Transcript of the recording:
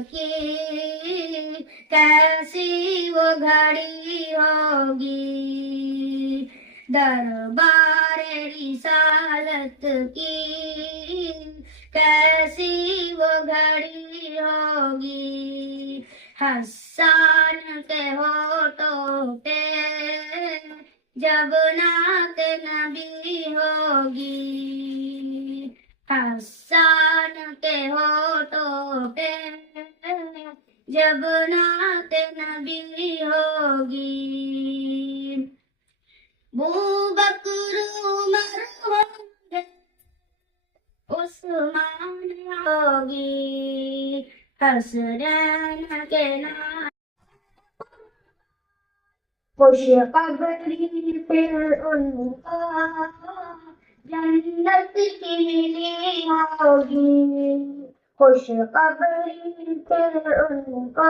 کی کیسی وہ گھڑی ہوگی، دربار رسالت کی کیسی وہ گھڑی ہوگی، حسان کے ہونٹوں پہ جب نعت نبی ہوگی، حسان کے ہونٹوں پہ جب نعت نبی ہوگی، بوبکر عمر ہوں گے، عثمان ہوگی، حسنین کے نام خوش قبری پھر ان کا جنت کی ملی ہوگی، خوش قبری پھر ان کا